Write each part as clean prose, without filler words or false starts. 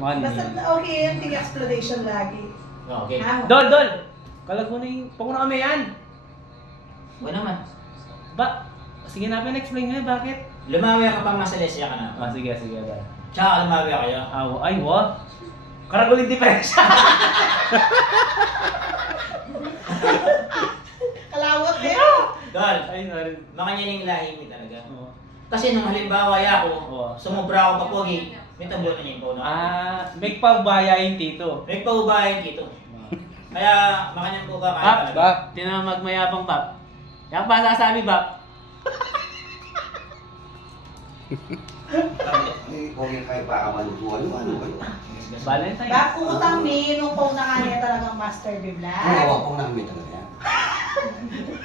Money. Basta okay yun, hindi explanation lagi. Okay. Dol! Kalag mo na yung... Paguna kami yan! Wala naman. Ba? Sige na, explain nga bakit. Lumawi ka pa mga Celestia ka na. Sige, dol. Tsaka lumawi kayo. Ay, wa? Karaguling diferensya. Kalawat eh. Dol, Ay, sorry. makanyaning lahi mo talaga. Oo. Kasi nung halimbawa ako, Oo. sumubra ako pa pogi, may tablo na niya yung na. May paubaya yung tito. May paubayan dito. Kaya makanyang po ka kaya Bap, talaga. tinamag mayabang bap. Yang pa sasabi bap. Kung yung kayo pa malutuan, ano kayo? Valentine. Bak, utang mi, nung pong na kanya talagang master bibla. Ano, kung namin talaga yan.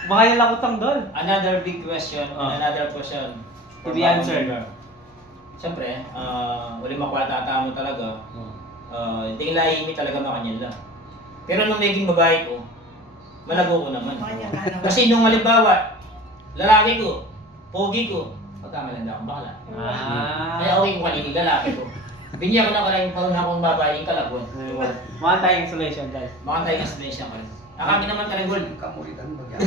Baka yung lakutang dol. Another big question, Oh. another question. To be answered. Siyempre, uli makwatata mo talaga. Hindi lahi mo talaga makanyang lang. Pero nung naging babae ko, malago ko naman. Makanya ka naman. Kasi nung halimbawa, lalaki ko, pogi ko, pagkamalanda akong bakla. Kaya okay ko kanini, lalaki ko. Binigyan ko na kalang pauna akong babae yung kalabon. Mga tayong installation guys. Makantay ka sa bench na ka rin. Kami naman talagang gold. Kamuritan, bagyan.